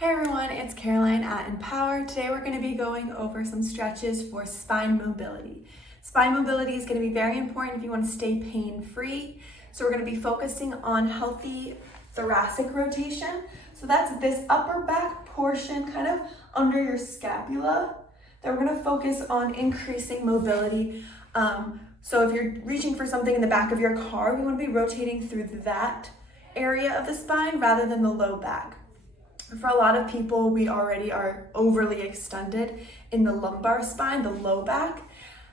Hey everyone, it's Caroline at Empower. Today we're going to be going over some stretches for spine mobility. Spine mobility is going to be very important if you want to stay pain-free. So we're going to be focusing on healthy thoracic rotation. So that's this upper back portion kind of under your scapula that we're going to focus on increasing mobility. So if you're reaching for something in the back of your car, we want to be rotating through that area of the spine rather than the low back. For a lot of people, we already are overly extended in the lumbar spine, the low back,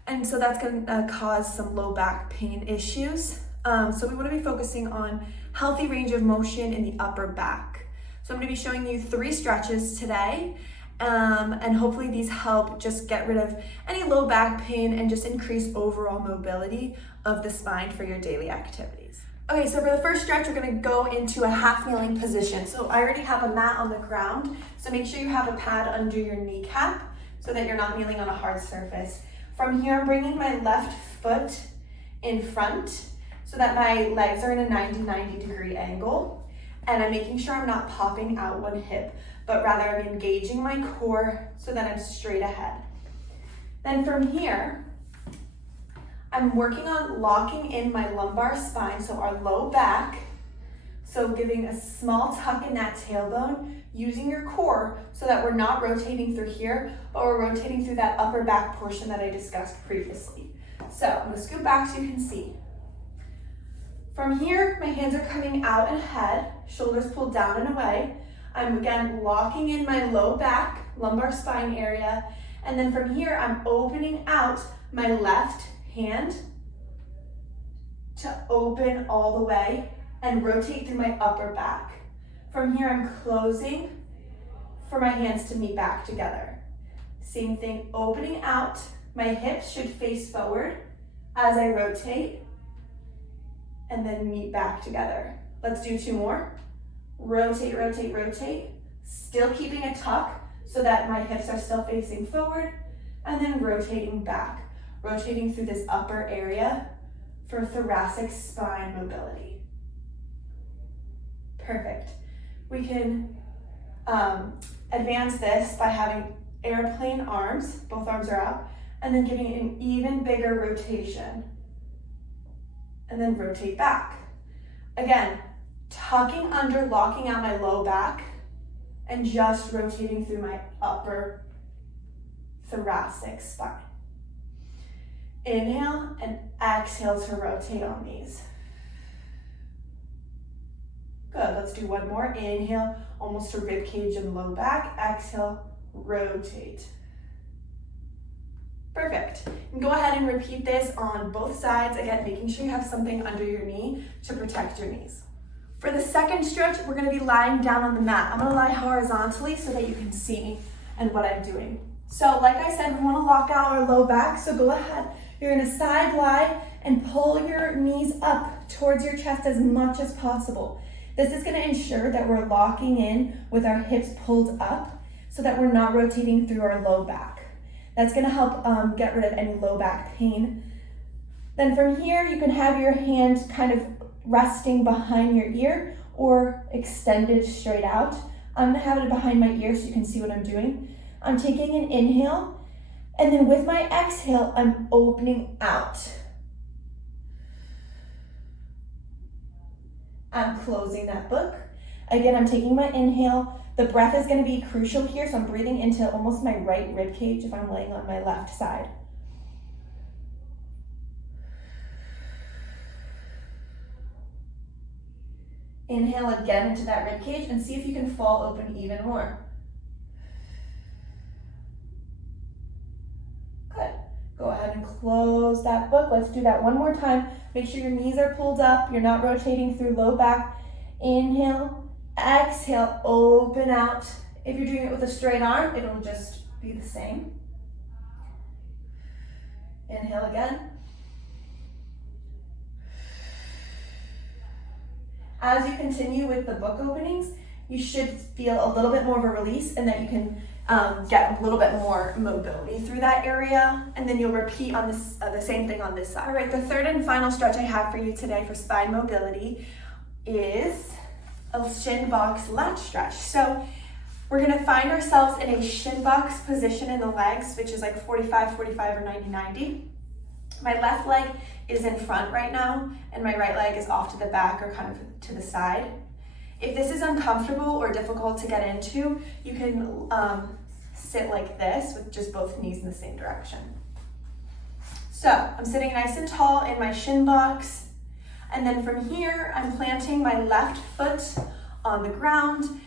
and so that's going to cause some low back pain issues. So we want to be focusing on healthy range of motion in the upper back. So I'm going to be showing you 3 stretches today, and hopefully these help just get rid of any low back pain and just increase overall mobility of the spine for your daily activities. Okay, so for the first stretch, we're gonna go into a half kneeling position. So I already have a mat on the ground, so make sure you have a pad under your kneecap so that you're not kneeling on a hard surface. From here, I'm bringing my left foot in front so that my legs are in a 90 degree angle, and I'm making sure I'm not popping out one hip, but rather I'm engaging my core so that I'm straight ahead. Then from here, I'm working on locking in my lumbar spine, so our low back, so giving a small tuck in that tailbone, using your core so that we're not rotating through here, but we're rotating through that upper back portion that I discussed previously. So I'm gonna scoot back so you can see. From here, my hands are coming out and ahead, shoulders pulled down and away. I'm again locking in my low back, lumbar spine area, and then from here, I'm opening out my left hand to open all the way and rotate through my upper back. From here, I'm closing for my hands to meet back together. Same thing, opening out. My hips should face forward as I rotate and then meet back together. Let's do 2 more. Rotate, rotate, rotate. Still keeping a tuck so that my hips are still facing forward, and then rotating back. Rotating through this upper area for thoracic spine mobility. Perfect. We can advance this by having airplane arms, both arms are out, and then giving it an even bigger rotation. And then rotate back. Again, tucking under, locking out my low back, and just rotating through my upper thoracic spine. Inhale and exhale to rotate on these. Good, let's do 1 more. Inhale, almost to rib cage and low back. Exhale, rotate. Perfect. And go ahead and repeat this on both sides. Again, making sure you have something under your knee to protect your knees. For the second stretch, we're gonna be lying down on the mat. I'm gonna lie horizontally so that you can see me and what I'm doing. So like I said, we wanna lock out our low back, so go ahead. You're gonna side lie and pull your knees up towards your chest as much as possible. This is gonna ensure that we're locking in with our hips pulled up so that we're not rotating through our low back. That's gonna help get rid of any low back pain. Then from here, you can have your hand kind of resting behind your ear or extended straight out. I'm gonna have it behind my ear so you can see what I'm doing. I'm taking an inhale, and then with my exhale, I'm opening out. I'm closing that book. Again, I'm taking my inhale. The breath is gonna be crucial here, so I'm breathing into almost my right rib cage if I'm laying on my left side. Inhale again into that rib cage and see if you can fall open even more. Good. Go ahead and close that book. Let's do that 1 more time. Make sure your knees are pulled up. You're not rotating through low back. Inhale, exhale, open out. If you're doing it with a straight arm, it'll just be the same. Inhale again. As you continue with the book openings, you should feel a little bit more of a release and that you can get a little bit more mobility through that area. And then you'll repeat on this, the same thing on this side. All right, the third and final stretch I have for you today for spine mobility is a shin box lat stretch. So We're gonna find ourselves in a shin box position in the legs, which is like 45, 45 or 90, 90. My left leg is in front right now, and my right leg is off to the back or kind of to the side. If this is uncomfortable or difficult to get into, you can sit like this with just both knees in the same direction. So I'm sitting nice and tall in my shin box, and then from here, I'm planting my left foot on the ground,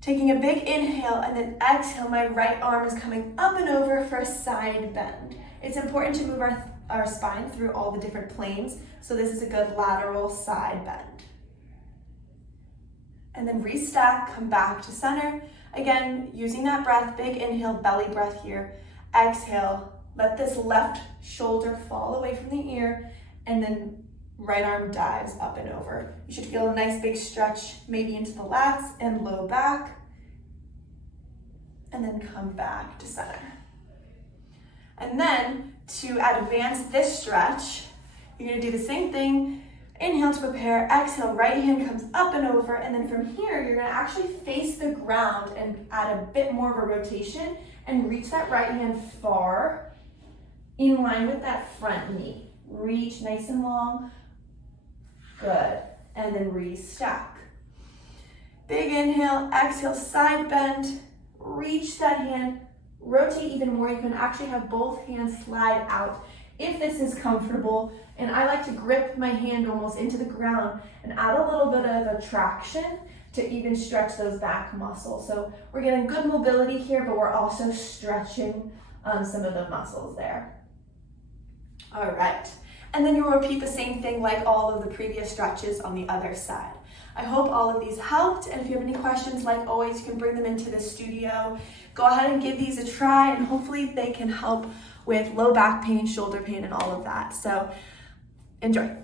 taking a big inhale, and then exhale, my right arm is coming up and over for a side bend. It's important to move our spine through all the different planes, so this is a good lateral side bend. And then restack, come back to center. Again, using that breath, big inhale, belly breath here. Exhale, let this left shoulder fall away from the ear, and then right arm dives up and over. You should feel a nice big stretch, maybe into the lats and low back, and then come back to center. And then to advance this stretch, you're gonna do the same thing. Inhale to prepare, exhale, right hand comes up and over, and then from here, you're gonna actually face the ground and add a bit more of a rotation and reach that right hand far in line with that front knee. Reach nice and long, good, and then restack. Big inhale, exhale, side bend, reach that hand, rotate even more. You can actually have both hands slide out if this is comfortable. And I like to grip my hand almost into the ground and add a little bit of a traction to even stretch those back muscles. So we're getting good mobility here, but we're also stretching some of the muscles there. All right. And then you'll repeat the same thing like all of the previous stretches on the other side. I hope all of these helped, and if you have any questions, like always, you can bring them into the studio. Go ahead and give these a try, and hopefully they can help with low back pain, shoulder pain, and all of that. So enjoy.